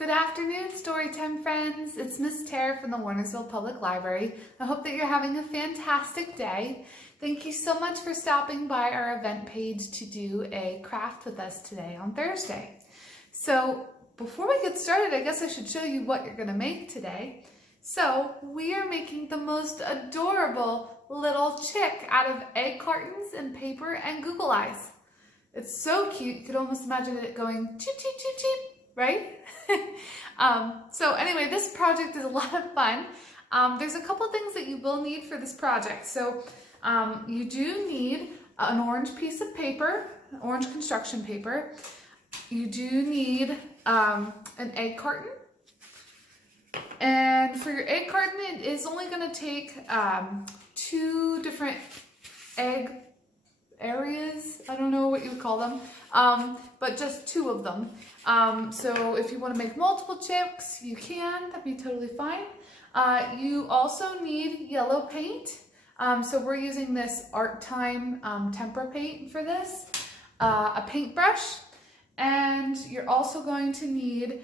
Good afternoon, Storytime friends. It's Miss Tara from the Warnersville Public Library. I hope that you're having a fantastic day. Thank you so much for stopping by our event page to do a craft with us today on Thursday. So before we get started, I guess I should show you what you're going to make today. So we are making the most adorable little chick out of egg cartons and paper and Google eyes. It's so cute, you could almost imagine it going cheep, cheep, cheep, cheep, right? So anyway, this project is a lot of fun. There's a couple things that you will need for this project. So you do need an orange piece of paper, orange construction paper. You do need an egg carton. And for your egg carton, it is only going to take 2 different egg areas, I don't know what you would call them, but just 2 of them. So if you want to make multiple chicks, you can, that'd be totally fine. You also need yellow paint. So we're using this Art Time tempera paint for this, a paintbrush, and you're also going to need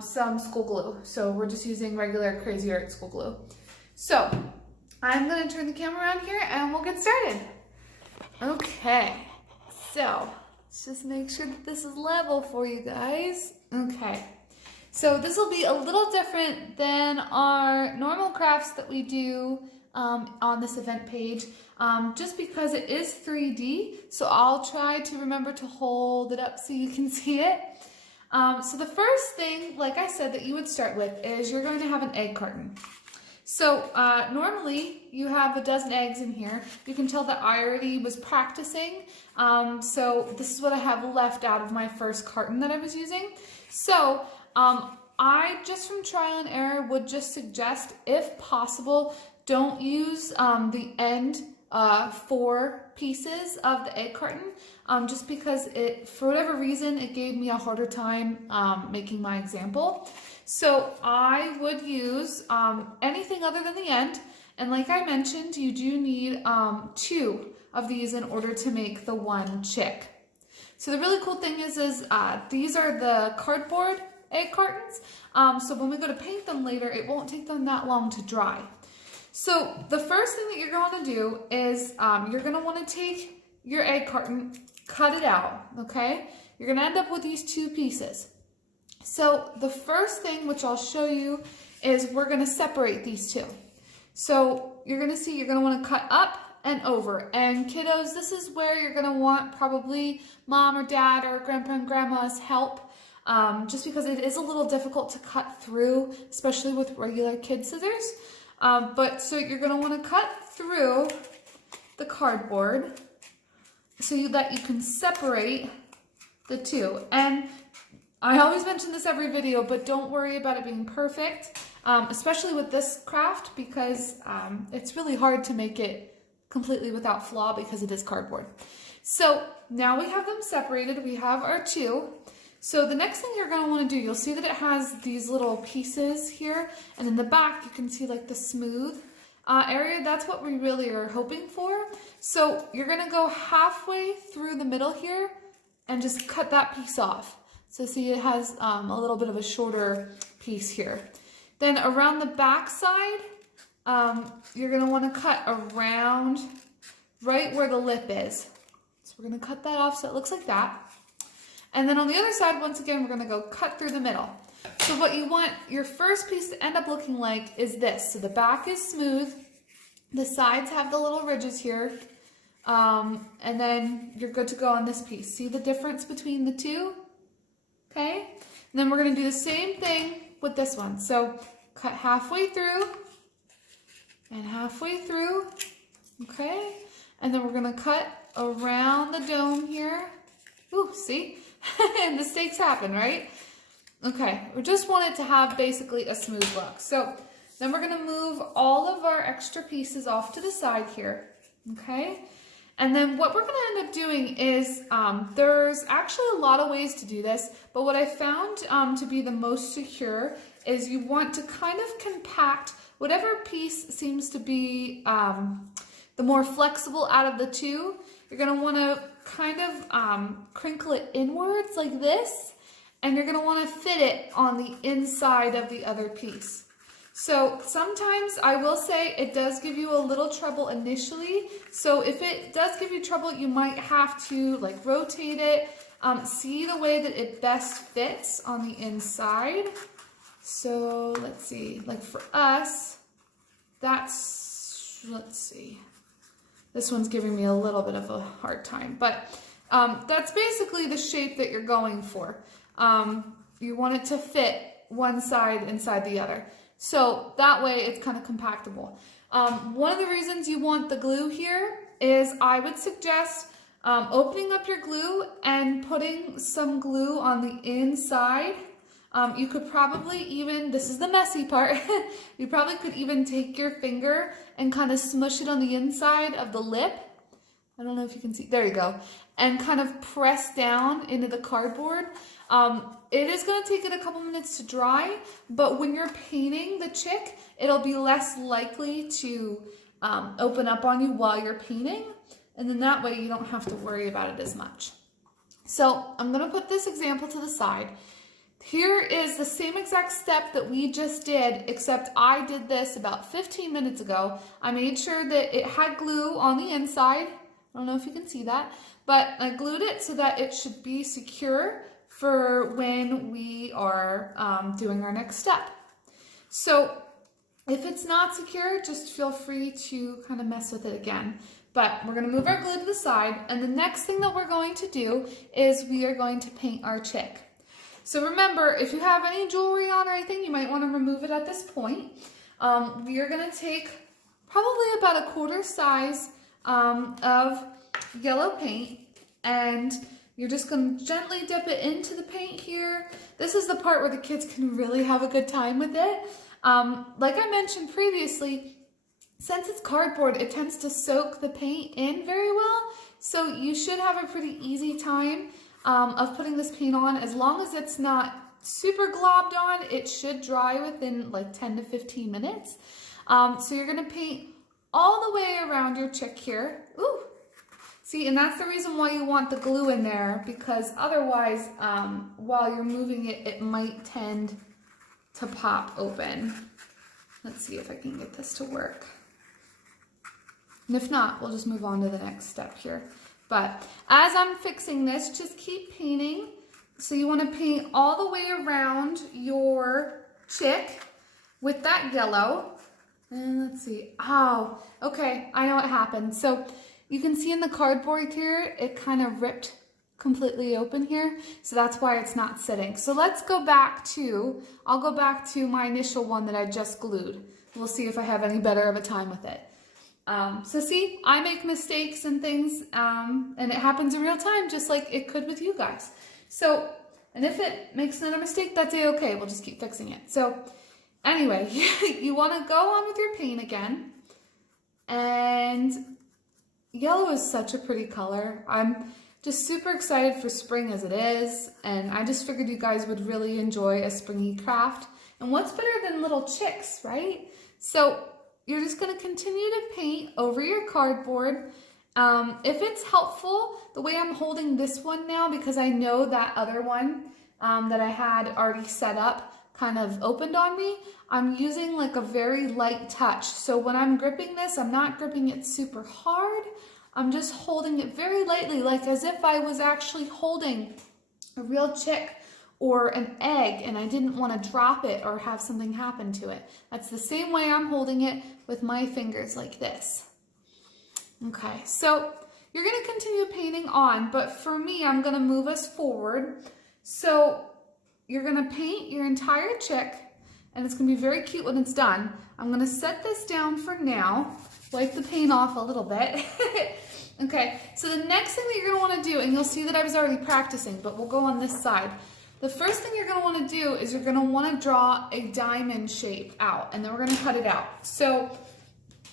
some school glue. So we're just using regular Crazy Art school glue. So I'm going to turn the camera around here and we'll get started. Okay, so let's just make sure that this is level for you guys. Okay, so this will be a little different than our normal crafts that we do on this event page, just because it is 3D, so I'll try to remember to hold it up so you can see it. So the first thing, like I said, that you would start with is you're going to have an egg carton. So normally you have a dozen eggs in here. You can tell that I already was practicing. So this is what I have left out of my first carton that I was using. So I, just from trial and error, would just suggest, if possible, don't use the end 4 pieces of the egg carton, just because for whatever reason, it gave me a harder time making my example. So I would use anything other than the end, and like I mentioned, you do need 2 of these in order to make the one chick. So the really cool thing is these are the cardboard egg cartons, so when we go to paint them later, it won't take them that long to dry. So the first thing that you're going to do is you're going to want to take your egg carton, cut it out, okay? You're going to end up with these 2 pieces. So the first thing, which I'll show you, is we're going to separate these 2. So you're going to see you're going to want to cut up and over. And kiddos, this is where you're going to want probably mom or dad or grandpa and grandma's help, just because it is a little difficult to cut through, especially with regular kid scissors. So you're going to want to cut through the cardboard so that you can separate the 2. And I always mention this every video, but don't worry about it being perfect, especially with this craft, because it's really hard to make it completely without flaw because it is cardboard. So now we have them separated, we have our 2. So the next thing you're going to want to do, you'll see that it has these little pieces here, and in the back you can see like the smooth area. That's what we really are hoping for. So you're going to go halfway through the middle here and just cut that piece off. So see, it has a little bit of a shorter piece here. Then around the back side, you're going to want to cut around right where the lip is. So we're going to cut that off so it looks like that. And then on the other side, once again, we're going to go cut through the middle. So what you want your first piece to end up looking like is this. So the back is smooth. The sides have the little ridges here. And then you're good to go on this piece. See the difference between the 2? Okay, and then we're going to do the same thing with this one. So cut halfway through and halfway through, okay? And then we're going to cut around the dome here. Ooh, see? And mistakes happen, right? Okay, we just want it to have basically a smooth look. So then we're going to move all of our extra pieces off to the side here, okay? And then what we're going to end up doing is, there's actually a lot of ways to do this, but what I found to be the most secure is you want to kind of compact whatever piece seems to be the more flexible out of the 2. You're going to want to kind of crinkle it inwards like this, and you're going to want to fit it on the inside of the other piece. So sometimes I will say it does give you a little trouble initially. So if it does give you trouble, you might have to like rotate it, see the way that it best fits on the inside. So let's see, like for us, that's, let's see, this one's giving me a little bit of a hard time, but that's basically the shape that you're going for. You want it to fit one side inside the other. So that way it's kind of compactable. One of the reasons you want the glue here is I would suggest opening up your glue and putting some glue on the inside. You could probably even, this is the messy part, you probably could even take your finger and kind of smush it on the inside of the lip. I don't know if you can see, there you go. And kind of press down into the cardboard. It is going to take it a couple minutes to dry, but when you're painting the chick, it'll be less likely to open up on you while you're painting. And then that way you don't have to worry about it as much. So I'm going to put this example to the side. Here is the same exact step that we just did, except I did this about 15 minutes ago. I made sure that it had glue on the inside. I don't know if you can see that, but I glued it so that it should be secure for when we are doing our next step. So if it's not secure, just feel free to kind of mess with it again. But we're going to move our glue to the side, and the next thing that we're going to do is we are going to paint our chick. So remember, if you have any jewelry on or anything, you might want to remove it at this point. We are going to take probably about a quarter size of yellow paint, and you're just going to gently dip it into the paint here. This is the part where the kids can really have a good time with it. Like I mentioned previously, since it's cardboard, it tends to soak the paint in very well. So you should have a pretty easy time of putting this paint on. As long as it's not super globbed on, it should dry within like 10 to 15 minutes. So you're going to paint all the way around your chick here. Ooh. See, and that's the reason why you want the glue in there, because otherwise, while you're moving it, it might tend to pop open. Let's see if I can get this to work. And if not, we'll just move on to the next step here. But as I'm fixing this, just keep painting. So you want to paint all the way around your chick with that yellow. And let's see. Oh, okay. I know what happened. So you can see in the cardboard here, it kind of ripped completely open here. So that's why it's not sitting. So let's go back to, I'll go back to my initial one that I just glued. We'll see if I have any better of a time with it. So see, I make mistakes and things, and it happens in real time, just like it could with you guys. So, and if it makes another mistake, that's okay. We'll just keep fixing it. So anyway, you want to go on with your paint again. And yellow is such a pretty color. I'm just super excited for spring as it is. And I just figured you guys would really enjoy a springy craft. And what's better than little chicks, right? So you're just going to continue to paint over your cardboard. If it's helpful, the way I'm holding this one now, because I know that other one that I had already set up kind of opened on me, I'm using like a very light touch. So when I'm gripping this, I'm not gripping it super hard. I'm just holding it very lightly, like as if I was actually holding a real chick or an egg and I didn't want to drop it or have something happen to it. That's the same way I'm holding it with my fingers like this. Okay, so you're going to continue painting on, but for me, I'm going to move us forward. So you're going to paint your entire chick, and it's going to be very cute when it's done. I'm going to set this down for now, wipe the paint off a little bit. Okay, so the next thing that you're going to want to do, and you'll see that I was already practicing, but we'll go on this side. The first thing you're going to want to do is you're going to want to draw a diamond shape out, and then we're going to cut it out. So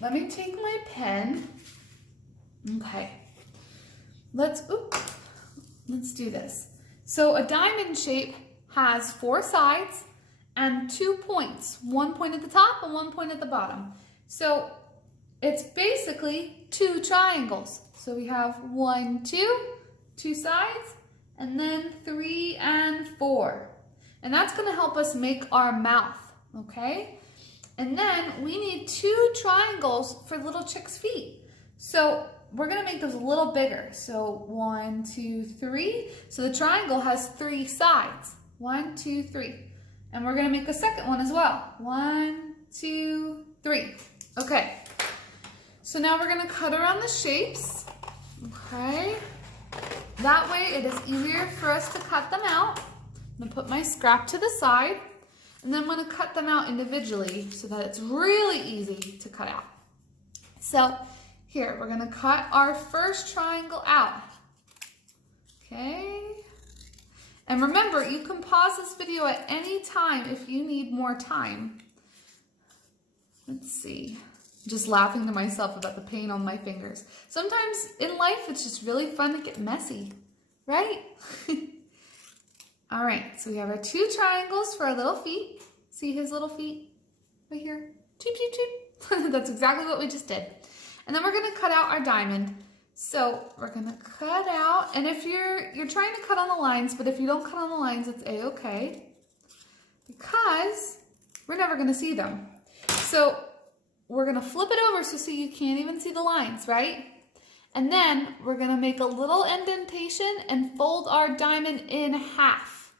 let me take my pen. Okay, let's do this. So a diamond shape has 4 sides and 2 points, 1 point at the top and 1 point at the bottom. So it's basically 2 triangles. So we have 1, 2, 2 sides and then 3 and 4. And that's gonna help us make our mouth, okay? And then we need 2 triangles for little chick's feet. So we're gonna make those a little bigger. So 1, 2, 3. So the triangle has 3 sides. 1, 2, 3. And we're gonna make a second one as well. 1, 2, 3. Okay. So now we're gonna cut around the shapes. Okay. That way it is easier for us to cut them out. I'm gonna put my scrap to the side, and then I'm gonna cut them out individually so that it's really easy to cut out. So here, we're gonna cut our first triangle out. Okay. And remember, you can pause this video at any time if you need more time. Let's see. I'm just laughing to myself about the paint on my fingers. Sometimes in life, it's just really fun to get messy, right? All right, so we have our 2 triangles for our little feet. See his little feet right here? Cheep, cheep, cheep. That's exactly what we just did. And then we're gonna cut out our diamond. So we're gonna cut out, and if you're trying to cut on the lines, but if you don't cut on the lines, it's a-okay, because we're never gonna see them. So we're gonna flip it over so you can't even see the lines, right? And then we're gonna make a little indentation and fold our diamond in half.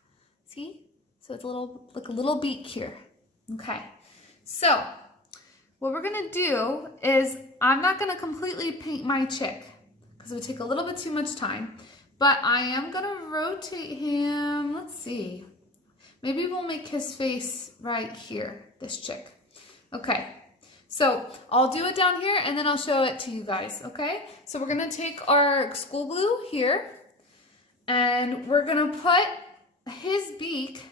See? So it's like a little beak here. Okay. So what we're gonna do is, I'm not gonna completely paint my chick because it would take a little bit too much time, but I am gonna rotate him. Let's see. Maybe we'll make his face right here, this chick. Okay. So I'll do it down here and then I'll show it to you guys, okay? So we're gonna take our school glue here and we're gonna put his beak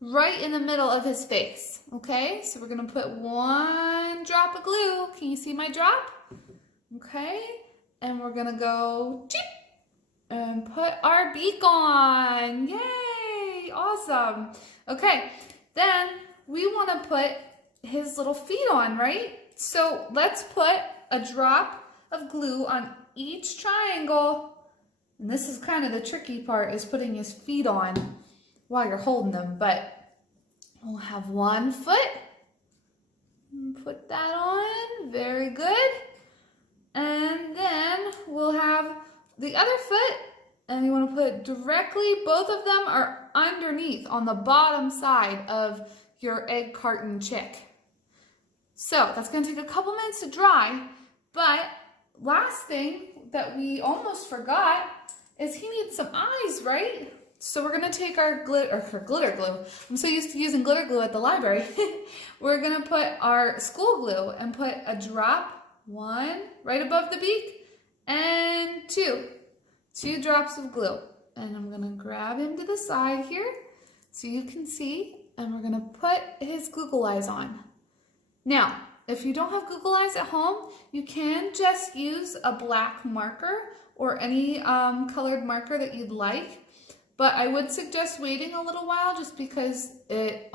right in the middle of his face, okay? So we're gonna put 1 drop of glue. Can you see my drop? Okay, and we're gonna go cheep and put our beak on. Yay, awesome. Okay, then we wanna put his little feet on, right? So let's put a drop of glue on each triangle. And this is kind of the tricky part, is putting his feet on while you're holding them. But we'll have 1 foot. Put that on, very good. And then we'll have the other foot, and you want to put directly, both of them are underneath on the bottom side of your egg carton chick. So that's going to take a couple minutes to dry, but last thing that we almost forgot is he needs some eyes, right? So we're going to take our glitter glue. I'm so used to using glitter glue at the library. We're going to put our school glue and put a drop, 1 right above the beak, and 2 drops of glue. And I'm going to grab him to the side here so you can see, and we're going to put his Google eyes on. Now, if you don't have Google eyes at home, you can just use a black marker or any colored marker that you'd like. But I would suggest waiting a little while just because it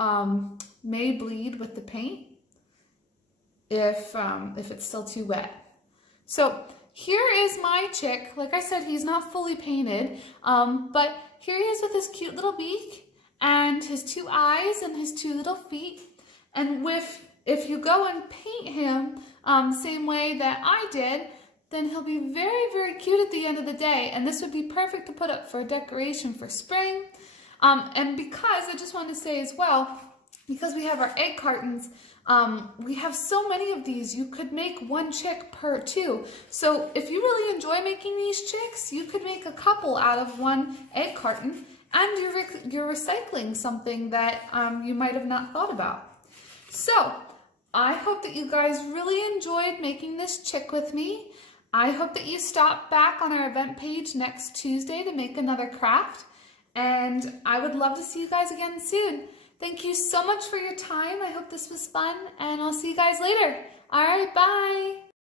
may bleed with the paint if it's still too wet. So here is my chick. Like I said, he's not fully painted, but here he is with his cute little beak and his 2 eyes and his 2 little feet. And if you go and paint him same way that I did, then he'll be very, very cute at the end of the day. And this would be perfect to put up for a decoration for spring. And because, I just wanted to say as well, because we have our egg cartons, we have so many of these, you could make 1 chick per 2. So if you really enjoy making these chicks, you could make a couple out of 1 egg carton, and you're recycling something that you might have not thought about. So I hope that you guys really enjoyed making this chick with me. I hope that you stop back on our event page next Tuesday to make another craft, and I would love to see you guys again soon. Thank you so much for your time. I hope this was fun, and I'll see you guys later. All right, bye.